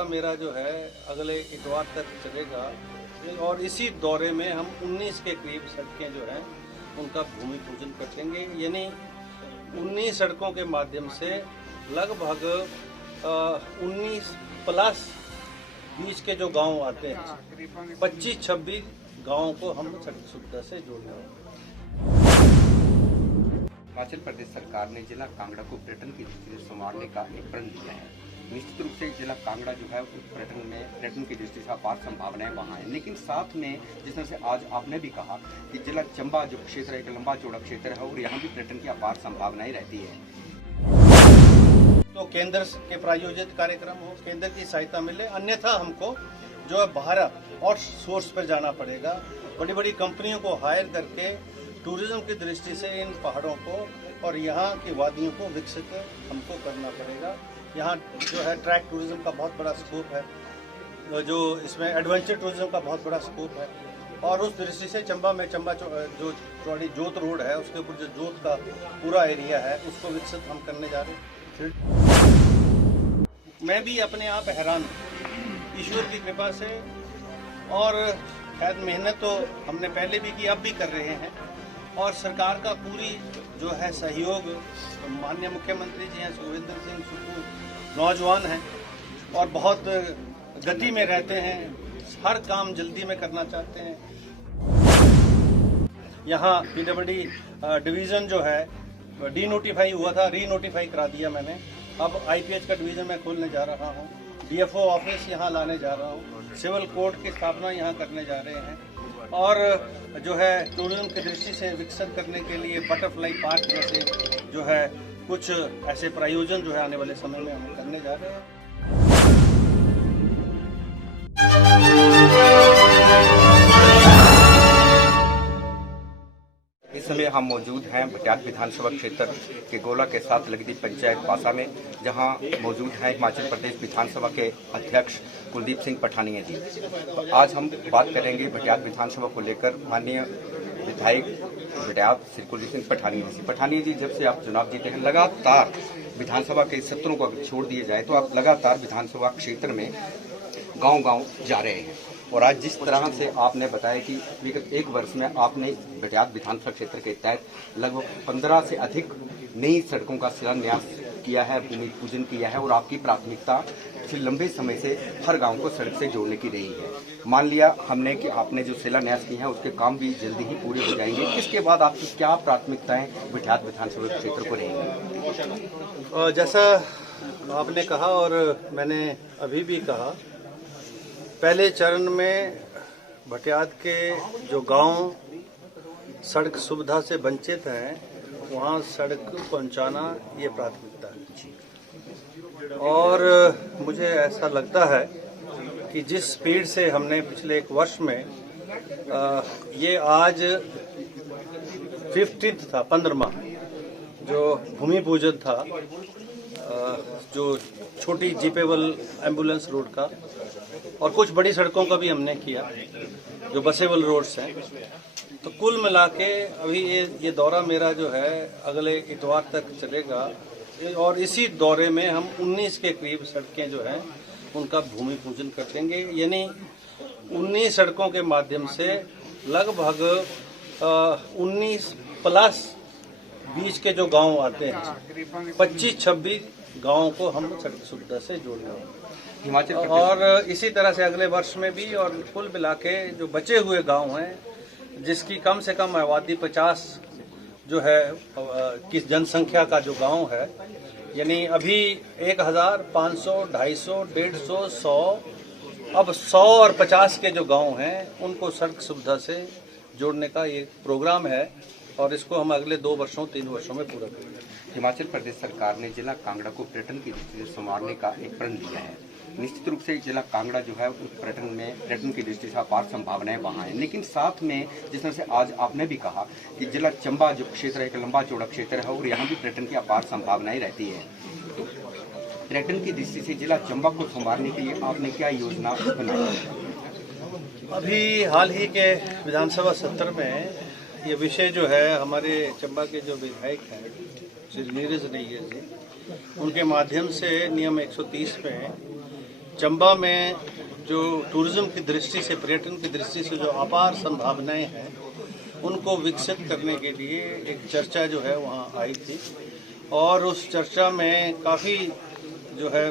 दौरा मेरा जो है अगले इतवार तक चलेगा और इसी दौरे में हम 19 के करीब सड़कें जो हैं उनका भूमि पूजन कर देंगे। यानी 19 सड़कों के माध्यम से लगभग 19 प्लस 20 के जो गांव आते हैं 25-26 गांवों को हम सड़क सुविधा से जोड़ना है। हिमाचल प्रदेश सरकार ने जिला कांगड़ा को पर्यटन की दृष्टि से संवारने का एक प्रण लिया है। निश्चित रूप से जिला कांगड़ा जो है पर्यटन की दृष्टि से अपार संभावनाएं वहाँ हैं, लेकिन साथ में जिस तरह से आज आपने भी कहा कि जिला चंबा जो क्षेत्र एक लंबा चौड़ा क्षेत्र है और यहाँ भी पर्यटन की अपार संभावनाएं रहती है। तो केंद्र के प्रायोजित कार्यक्रम हो, केंद्र की सहायता मिले, अन्यथा हमको जो है बाहर और सोर्स पर जाना पड़ेगा। बड़ी बड़ी कंपनियों को हायर करके टूरिज्म की दृष्टि से इन पहाड़ों को और यहाँ की वादियों को विकसित हमको करना पड़ेगा। यहाँ जो है ट्रैक टूरिज्म का बहुत बड़ा स्कोप है, जो इसमें एडवेंचर टूरिज्म का बहुत बड़ा स्कोप है और उस दृष्टि से चंबा में जो चौड़ी जोत रोड है उसके ऊपर जो जोत का पूरा एरिया है उसको विकसित हम करने जा रहे हैं। मैं भी अपने आप हैरान ईश्वर की कृपा से, और खैर मेहनत तो हमने पहले भी की, अब भी कर रहे हैं और सरकार का पूरी जो है सहयोग, माननीय मुख्यमंत्री जी हैं सुखविंदर सिंह सुक्खू, नौजवान हैं और बहुत गति में रहते हैं, हर काम जल्दी में करना चाहते हैं। यहाँ पीडब्ल्यूडी डिवीज़न जो है डी नोटिफाई हुआ था, री नोटिफाई करा दिया मैंने। अब आईपीएच का डिवीज़न मैं खोलने जा रहा हूँ, डीएफओ ऑफिस यहाँ लाने जा रहा हूँ, सिविल कोर्ट की स्थापना यहाँ करने जा रहे हैं और जो है टूरिज्म की दृष्टि से विकसित करने के लिए बटरफ्लाई पार्क जैसे जो है कुछ ऐसे प्रायोजन जो है आने वाले समय में हम करने जा रहे हैं। इस समय हम मौजूद हैं भटियात विधानसभा क्षेत्र के गोला के साथ लगती पंचायत पासा में, जहां मौजूद हैं हिमाचल प्रदेश विधानसभा के अध्यक्ष कुलदीप सिंह पठानिया जी। तो आज हम बात करेंगे भटियात विधानसभा को लेकर माननीय विधायक भटियात श्री कुलदीप सिंह पठानिया जी। पठानिया जी, जब से आप चुनाव जीते हैं लगातार विधानसभा के सत्रों को छोड़ दिए जाए तो आप लगातार विधानसभा क्षेत्र में गाँव-गाँव जा रहे हैं और आज जिस तरह से आपने बताया कि विगत एक वर्ष में आपने भटियात विधानसभा क्षेत्र के तहत लगभग 15 से अधिक नई सड़कों का शिलान्यास किया है, भूमि पूजन किया है और आपकी प्राथमिकता फिर लंबे समय से हर गांव को सड़क से जोड़ने की रही है। मान लिया हमने कि आपने जो शिलान्यास किए हैं उसके काम भी जल्दी ही पूरे हो जाएंगे, इसके बाद आपकी क्या प्राथमिकताएं भटियात विधानसभा क्षेत्र को रहेंगी? जैसा आपने कहा और मैंने अभी भी कहा, पहले चरण में भटियात के जो गांव सड़क सुविधा से वंचित हैं वहां सड़क पहुंचाना ये प्राथमिकता है और मुझे ऐसा लगता है कि जिस स्पीड से हमने पिछले एक वर्ष में ये आज 15वां जो भूमि पूजन था, जो छोटी जीपेबल एम्बुलेंस रोड का और कुछ बड़ी सड़कों का भी हमने किया जो बसेबल रोड्स हैं। तो कुल मिला के अभी ये दौरा मेरा जो है अगले इतवार तक चलेगा और इसी दौरे में हम 19 के करीब सड़कें जो हैं उनका भूमि पूजन कर देंगे। यानी 19 सड़कों के माध्यम से लगभग 19 प्लस 20 के जो गांव आते हैं 25-26 गांवों को हम सड़क सुविधा से जोड़ना हिमाचल और इसी तरह से अगले वर्ष में भी। और कुल मिला के जो बचे हुए गांव हैं जिसकी कम से कम आबादी 50 जो है की जनसंख्या का जो गांव है, यानी अभी 1500, 250, 150, 100, अब 100 और 50 के जो गांव हैं उनको सड़क सुविधा से जोड़ने का ये प्रोग्राम है और इसको हम अगले 2-3 वर्षों में पूरा करेंगे। हिमाचल प्रदेश सरकार ने जिला कांगड़ा को पर्यटन की दृष्टि से संवारने का एक प्रण लिया है। निश्चित रूप से जिला कांगड़ा जो है पर्यटन की दृष्टि से अपार संभावनाएं वहाँ हैं, लेकिन साथ में जिस तरह से आज आपने भी कहा कि जिला चंबा जो क्षेत्र एक लंबा चौड़ा क्षेत्र है और यहाँ भी पर्यटन की अपार संभावनाएं रहती है। तो पर्यटन की दृष्टि से जिला चंबा को संवारने के लिए आपने क्या योजना बनाई? अभी हाल ही के विधानसभा सत्र में ये विषय जो है हमारे चंबा के जो विधायक हैं श्री नीरज नैयर जी, उनके माध्यम से नियम 130 में चंबा में जो टूरिज्म की दृष्टि से, पर्यटन की दृष्टि से जो अपार संभावनाएं हैं, उनको विकसित करने के लिए एक चर्चा जो है वहाँ आई थी और उस चर्चा में काफ़ी जो है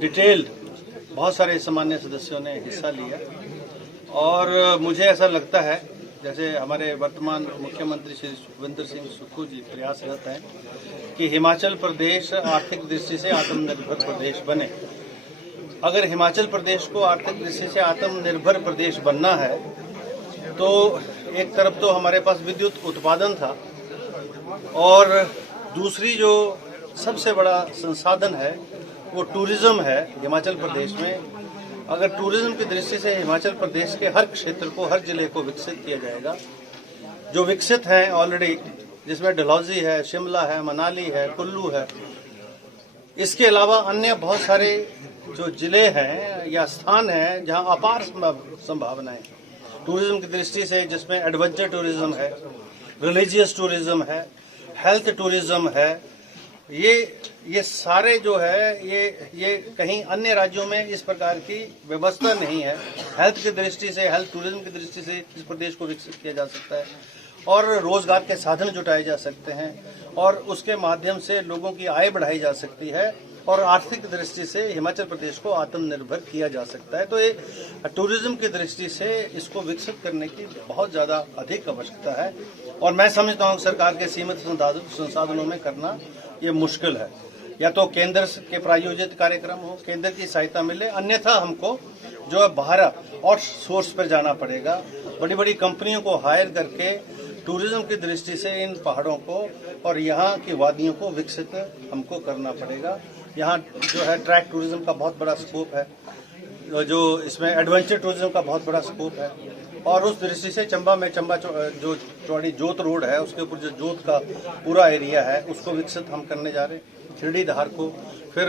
डिटेल्ड बहुत सारे सामान्य सदस्यों ने हिस्सा लिया और मुझे ऐसा लगता है जैसे हमारे वर्तमान मुख्यमंत्री श्री सुखविंदर सिंह सुक्खू जी प्रयासरत हैं कि हिमाचल प्रदेश आर्थिक दृष्टि से आत्मनिर्भर प्रदेश बने। अगर हिमाचल प्रदेश को आर्थिक दृष्टि से आत्मनिर्भर प्रदेश बनना है तो एक तरफ तो हमारे पास विद्युत उत्पादन था और दूसरी जो सबसे बड़ा संसाधन है वो टूरिज्म है हिमाचल प्रदेश में। अगर टूरिज्म की दृष्टि से हिमाचल प्रदेश के हर क्षेत्र को, हर जिले को विकसित किया जाएगा, जो विकसित हैं ऑलरेडी, जिसमें डलहौजी है, शिमला है, मनाली है, कुल्लू है, इसके अलावा अन्य बहुत सारे जो जिले हैं या स्थान हैं जहां अपार संभावनाएं टूरिज्म की दृष्टि से, जिसमें एडवेंचर टूरिज्म है, रिलीजियस टूरिज्म है, हेल्थ टूरिज्म है, ये सारे जो है ये कहीं अन्य राज्यों में इस प्रकार की व्यवस्था नहीं है। हेल्थ की दृष्टि से, हेल्थ टूरिज्म की दृष्टि से इस प्रदेश को विकसित किया जा सकता है और रोजगार के साधन जुटाए जा सकते हैं और उसके माध्यम से लोगों की आय बढ़ाई जा सकती है और आर्थिक दृष्टि से हिमाचल प्रदेश को आत्मनिर्भर किया जा सकता है। तो ये टूरिज्म की दृष्टि से इसको विकसित करने की बहुत ज़्यादा अधिक आवश्यकता है और मैं समझता हूँ सरकार के सीमित संसाधनों में करना ये मुश्किल है। या तो केंद्र के प्रायोजित कार्यक्रम हो, केंद्र की सहायता मिले, अन्यथा हमको जो है बाहर और सोर्स पर जाना पड़ेगा। बड़ी बड़ी कंपनियों को हायर करके टूरिज्म की दृष्टि से इन पहाड़ों को और यहाँ की वादियों को विकसित हमको करना पड़ेगा। यहाँ जो है ट्रैक टूरिज्म का बहुत बड़ा स्कोप है, जो इसमें एडवेंचर टूरिज्म का बहुत बड़ा स्कोप है और उस दृष्टि से चंबा जो चौड़ी जोत रोड है उसके ऊपर जो जोत का पूरा एरिया है उसको विकसित हम करने जा रहे हैं। शिरडी धार को, फिर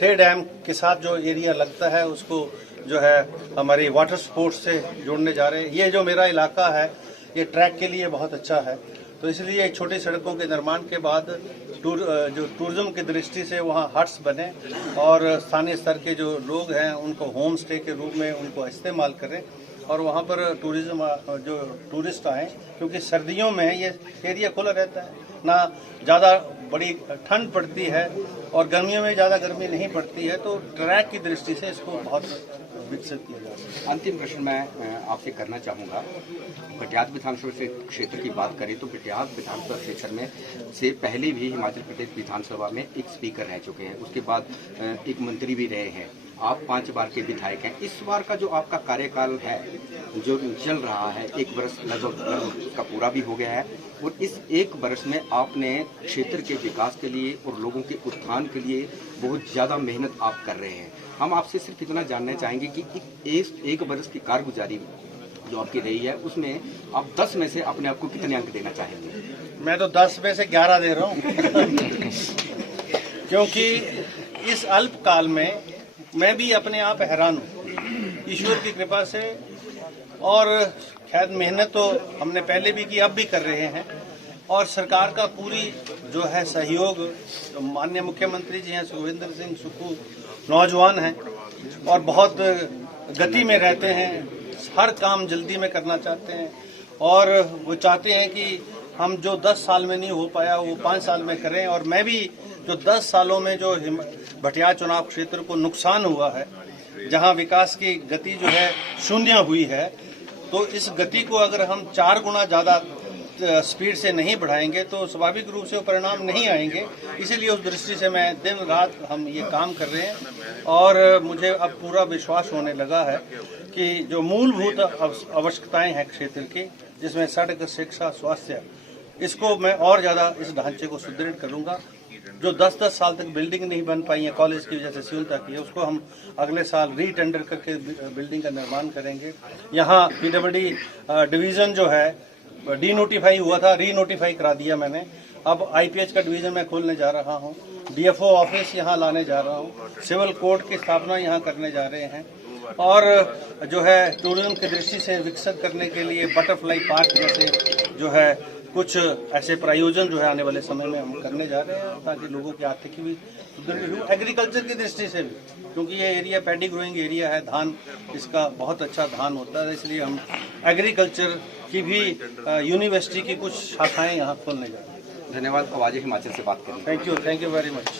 थे डैम के साथ जो एरिया लगता है उसको जो है हमारी वाटर स्पोर्ट्स से जोड़ने जा रहे हैं। ये जो मेरा इलाका है ये ट्रैक के लिए बहुत अच्छा है, तो इसलिए छोटी सड़कों के निर्माण के बाद जो टूरिज्म की दृष्टि से वहाँ हट्स बने और स्थानीय स्तर के जो लोग हैं उनको होम स्टे के रूप में उनको इस्तेमाल करें और वहाँ पर टूरिज्म जो टूरिस्ट आएँ, क्योंकि सर्दियों में ये एरिया खुला रहता है, ना ज़्यादा बड़ी ठंड पड़ती है और गर्मियों में ज़्यादा गर्मी नहीं पड़ती है, तो ट्रैक की दृष्टि से इसको बहुत विकसित किया जा सकता है। अंतिम प्रश्न मैं आपसे करना चाहूँगा, भटियात विधानसभा क्षेत्र की बात करें तो भटियात विधानसभा क्षेत्र में से पहले भी हिमाचल प्रदेश विधानसभा में एक स्पीकर रह चुके हैं, उसके बाद एक मंत्री भी रहे हैं, आप 5 बार के विधायक हैं। इस बार का जो आपका कार्यकाल है जो चल रहा है, 1 वर्ष लगभग उसका पूरा भी हो गया है और इस 1 वर्ष में आपने क्षेत्र के विकास के लिए और लोगों के उत्थान के लिए बहुत ज़्यादा मेहनत आप कर रहे हैं। हम आपसे सिर्फ इतना जानना चाहेंगे कि इस 1 वर्ष की कारगुजारी जो आपकी रही है उसमें आप 10 में से अपने आप को कितने अंक देना चाहेंगे? मैं तो 10 में से 11 दे रहा हूँ क्योंकि इस अल्प काल में मैं भी अपने आप हैरान हूँ ईश्वर की कृपा से, और खैर मेहनत तो हमने पहले भी की, अब भी कर रहे हैं और सरकार का पूरी जो है सहयोग, तो माननीय मुख्यमंत्री जी हैं सुखविंदर सिंह सुक्खू, नौजवान हैं और बहुत गति में रहते हैं, हर काम जल्दी में करना चाहते हैं और वो चाहते हैं कि हम जो 10 साल में नहीं हो पाया वो 5 साल में करें। और मैं भी जो 10 सालों में जो भटियात चुनाव क्षेत्र को नुकसान हुआ है, जहां विकास की गति जो है शून्य हुई है, तो इस गति को अगर हम 4 गुना ज़्यादा स्पीड से नहीं बढ़ाएंगे तो स्वाभाविक रूप से वो परिणाम नहीं आएंगे। इसीलिए उस दृष्टि से मैं दिन रात हम ये काम कर रहे हैं और मुझे अब पूरा विश्वास होने लगा है कि जो मूलभूत आवश्यकताएं हैं क्षेत्र की, जिसमें सड़क, शिक्षा, स्वास्थ्य, इसको मैं और ज़्यादा इस ढांचे को सुदृढ़ करूँगा। जो 10-10 साल तक बिल्डिंग नहीं बन पाई है कॉलेज की वजह से सिविलता की, उसको हम अगले साल रीटेंडर करके बिल्डिंग का निर्माण करेंगे। यहाँ पीडब्ल्यूडी डिवीज़न जो है डी नोटिफाई हुआ था, री नोटिफाई करा दिया मैंने। अब आईपीएच का डिवीज़न मैं खोलने जा रहा हूँ, डीएफओ ऑफिस यहाँ लाने जा रहा हूँ, सिविल कोर्ट की स्थापना यहाँ करने जा रहे हैं और जो है टूरिज्म की दृष्टि से विकसित करने के लिए बटरफ्लाई पार्क जैसे जो है कुछ ऐसे प्रायोजन जो है आने वाले समय में हम करने जा रहे हैं ताकि लोगों की आर्थिकी भी सुदृढ़ हो, एग्रीकल्चर की दृष्टि से भी, क्योंकि ये एरिया पैडी ग्रोइंग एरिया है, धान इसका बहुत अच्छा धान होता है, इसलिए हम एग्रीकल्चर की भी यूनिवर्सिटी की कुछ शाखाएं यहाँ खोलने जा रहे हैं। धन्यवाद। अब आज हिमाचल से बात करें। Thank you very much.